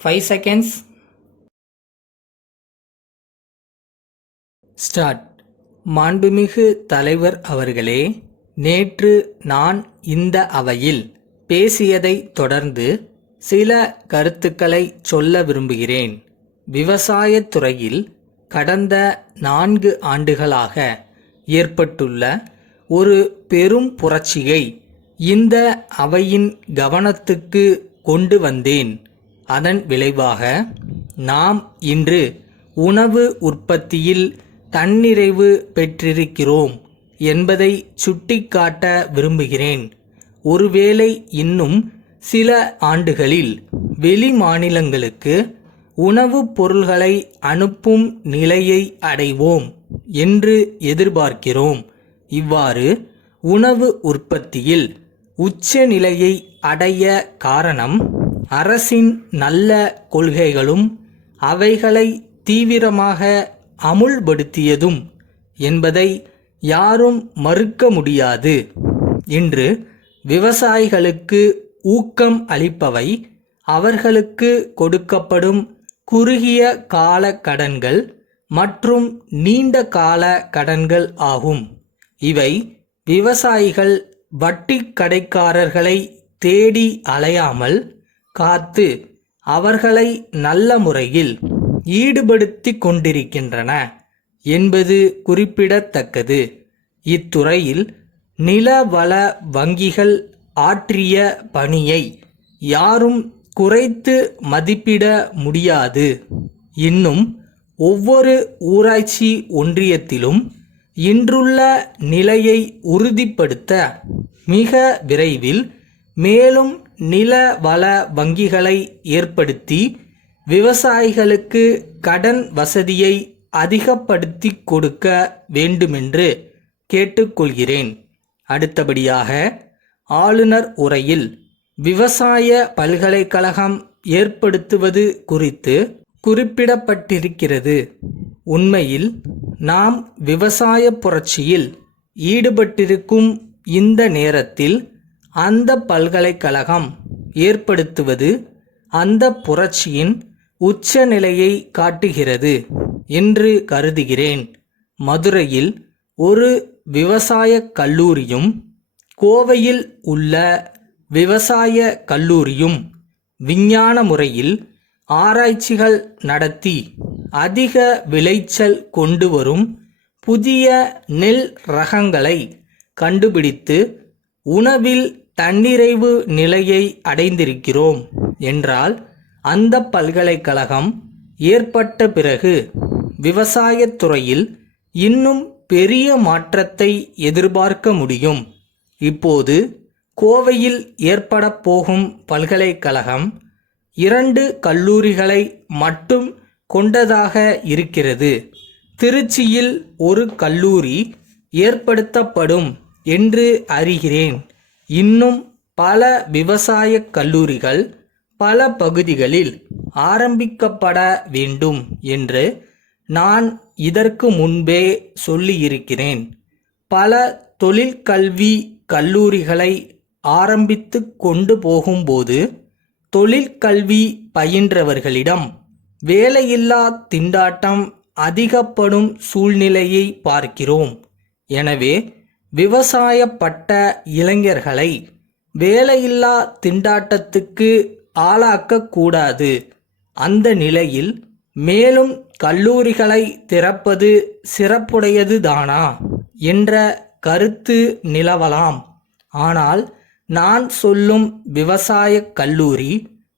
5 seconds. Start. மாண்புமிகு தலைவர் அவர்களே, நேற்று நான் இந்த அவையில் பேசியதை தொடர்ந்து சில கருத்துக்களை சொல்ல விரும்புகிறேன். விவசாயத் துறையில் கடந்த 4 ஆண்டுகளாக ஏற்பட்டுள்ள ஒரு பெரும் புரட்சியை இந்த அவையின் கவனத்துக்கு கொண்டு வந்தேன். அதன் விளைவாக நாம் இன்று உணவு உற்பத்தியில் தன்னிறைவு பெற்றிருக்கிறோம் என்பதை சுட்டிக்காட்ட விரும்புகிறேன். ஒருவேளை இன்னும் சில ஆண்டுகளில் வெளி மாநிலங்களுக்கு உணவுப் பொருள்களை அனுப்பும் நிலையை அடைவோம் என்று எதிர்பார்க்கிறோம். இவ்வாறு உணவு உற்பத்தியில் உச்சநிலையை அடைய காரணம் அரசின் நல்ல கொள்கைகளும் அவைகளை தீவிரமாக அமுல்படுத்தியதும் என்பதை யாரும் மறுக்க முடியாது. இன்று விவசாயிகளுக்கு ஊக்கம் அளிப்பவை அவர்களுக்கு கொடுக்கப்படும் குறுகிய கால கடன்கள் மற்றும் நீண்ட கால கடன்கள் ஆகும். இவை விவசாயிகள் வட்டி கடைக்காரர்களை தேடி அலையாமல் காத்து அவர்களை நல்ல முறையில் ஈடுபடுத்தி கொண்டிருக்கின்றன என்பது குறிப்பிடத்தக்கது. இத்துறையில் நிலவள வங்கிகள் ஆற்றிய பணியை யாரும் குறைத்து மதிப்பிட முடியாது. இன்னும் ஒவ்வொரு ஊராட்சி ஒன்றியத்திலும் இன்றுள்ள நிலையை உறுதிப்படுத்த மிக விரைவில் மேலும் நிலவள வங்கிகளை ஏற்படுத்தி விவசாயிகளுக்கு கடன் வசதியை அதிகப்படுத்தி கொடுக்க வேண்டுமென்று கேட்டுக்கொள்கிறேன். அடுத்தபடியாக ஆளுநர் உரையில் விவசாய பல்கலைக்கழகம் ஏற்படுத்துவது குறித்து குறிப்பிடப்பட்டிருக்கிறது. உண்மையில் நாம் விவசாய புரட்சியில் ஈடுபட்டிருக்கும் இந்த நேரத்தில் அந்த பல்கலைக்கழகம் ஏற்படுத்துவது அந்த புரட்சியின் உச்சநிலையை காட்டுகிறது என்று கருதுகிறேன். மதுரையில் ஒரு விவசாய கல்லூரியும் கோவையில் உள்ள விவசாய கல்லூரியும் விஞ்ஞான முறையில் ஆராய்ச்சிகள் நடத்தி அதிக விளைச்சல் கொண்டு வரும் புதிய நெல் ரகங்களை கண்டுபிடித்து உணவில் தன்னிறைவு நிலையை அடைந்திருக்கிறோம் என்றால் அந்த பல்கலைக்கழகம் ஏற்பட்ட பிறகு விவசாயத் துறையில் இன்னும் பெரிய மாற்றத்தை எதிர்பார்க்க முடியும். இப்போது கோவையில் ஏற்பட போகும் பல்கலைக்கழகம் 2 கல்லூரிகளை மட்டும் கொண்டதாக இருக்கிறது. திருச்சியில் ஒரு கல்லூரி ஏற்படுத்தப்படும் என்று அறிகிறேன். இன்னும் பல விவசாய கல்லூரிகள் பல பகுதிகளில் ஆரம்பிக்கப்பட வேண்டும் என்று நான் இதற்கு முன்பே சொல்லியிருக்கிறேன். பல தொழிற்கல்வி கல்லூரிகளை ஆரம்பித்து கொண்டு போகும்போது தொழிற்கல்வி பயின்றவர்களிடம் வேலையில்லா திண்டாட்டம் அதிகப்படும் சூழ்நிலையை பார்க்கிறோம். எனவே விவசாய பட்ட இளைஞர்களை வேலையில்லா திண்டாட்டத்துக்கு ஆளாக்கக்கூடாது. அந்த நிலையில் மேலும் கல்லூரிகளை திறப்பது சிறப்புடையதுதானா என்ற கருத்து நிலவலாம். ஆனால் நான் சொல்லும் விவசாய கல்லூரி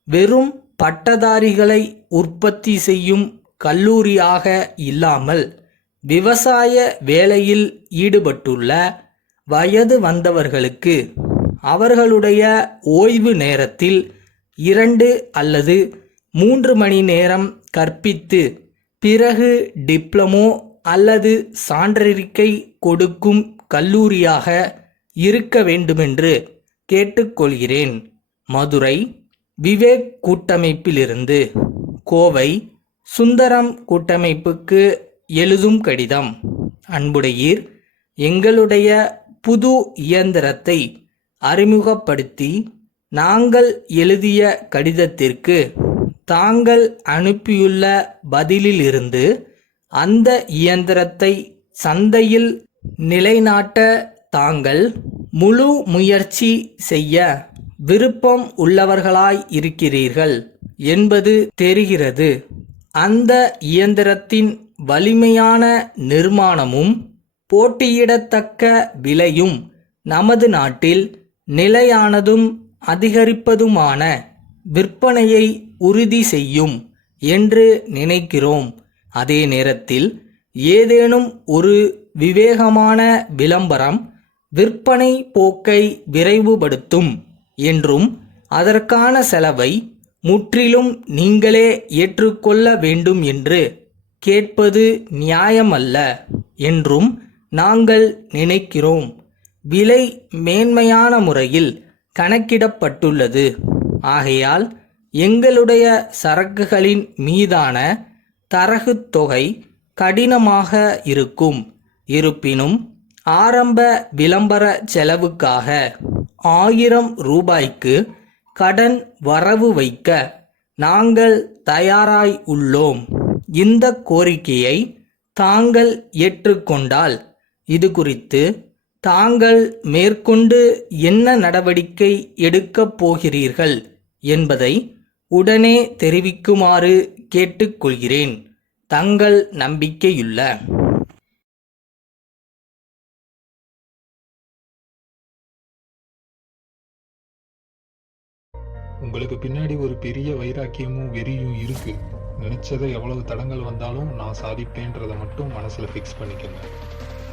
வெறும் பட்டதாரிகளை உற்பத்தி செய்யும் கல்லூரியாக இல்லாமல் விவசாய வேலையில் ஈடுபட்டுள்ள வயது வந்தவர்களுக்கு அவர்களுடைய ஓய்வு நேரத்தில் 2 அல்லது 3 மணி நேரம் கற்பித்து பிறகு டிப்ளமோ அல்லது சான்றறிக்கை கொடுக்கும் கல்லூரியாக இருக்க வேண்டுமென்று கேட்டுக்கொள்கிறேன். மதுரை விவேக் கூட்டமைப்பிலிருந்து. கோவை சுந்தரம் கூட்டமைப்புக்கு எழுதும் கடிதம். அன்புடையீர், எங்களுடைய புது இயந்திரத்தை அறிமுகப்படுத்தி நாங்கள் எழுதிய கடிதத்திற்கு தாங்கள் அனுப்பியுள்ள பதிலிலிருந்து அந்த இயந்திரத்தை சந்தையில் நிலைநாட்ட தாங்கள் முழு முயற்சி செய்ய விருப்பம் உள்ளவர்களாய் இருக்கிறீர்கள் என்பது தெரிகிறது. அந்த இயந்திரத்தின் வலிமையான நிர்மாணமும் போட்டியிடத்தக்க விலையும் நமது நாட்டில் நிலையானதும் அதிகரிப்பதுமான விற்பனையை உறுதி செய்யும் என்று நினைக்கிறோம். அதே நேரத்தில் ஏதேனும் ஒரு விவேகமான விளம்பரம் விற்பனை போக்கை விரைவுபடுத்தும் என்றும் அதற்கான செலவை முற்றிலும் நீங்களே ஏற்றுக்கொள்ள வேண்டும் என்று கேட்பது நியாயமல்ல என்றும் நாங்கள் நினைக்கிறோம். விலை மேன்மையான முறையில் கணக்கிடப்பட்டுள்ளது. ஆகையால் எங்களுடைய சரக்குகளின் மீதான தரகுத் தொகை கடினமாக இருக்கும். இருப்பினும் ஆரம்ப விளம்பர செலவுக்காக 1000 ரூபாய்க்கு கடன் வரவு வைக்க நாங்கள் தயாராய் உள்ளோம். இந்த கோரிக்கையை தாங்கள் ஏற்றுக்கொண்டால் இது குறித்து தாங்கள் மேற்கொண்டு என்ன நடவடிக்கை எடுக்கப் போகிறீர்கள் என்பதை உடனே தெரிவிக்குமாறு கேட்டுக்கொள்கிறேன். தங்கள் நம்பிக்கையுள்ள உங்களுக்கு பின்னாடி ஒரு பெரிய வைராக்கியமும் வெறியும் இருக்கு. நினைச்சதை எவ்வளவு தடங்கள் வந்தாலும் நான் சாதிப்பேன்றதை மட்டும் மனசுல ஃபிக்ஸ் பண்ணிக்கோங்க.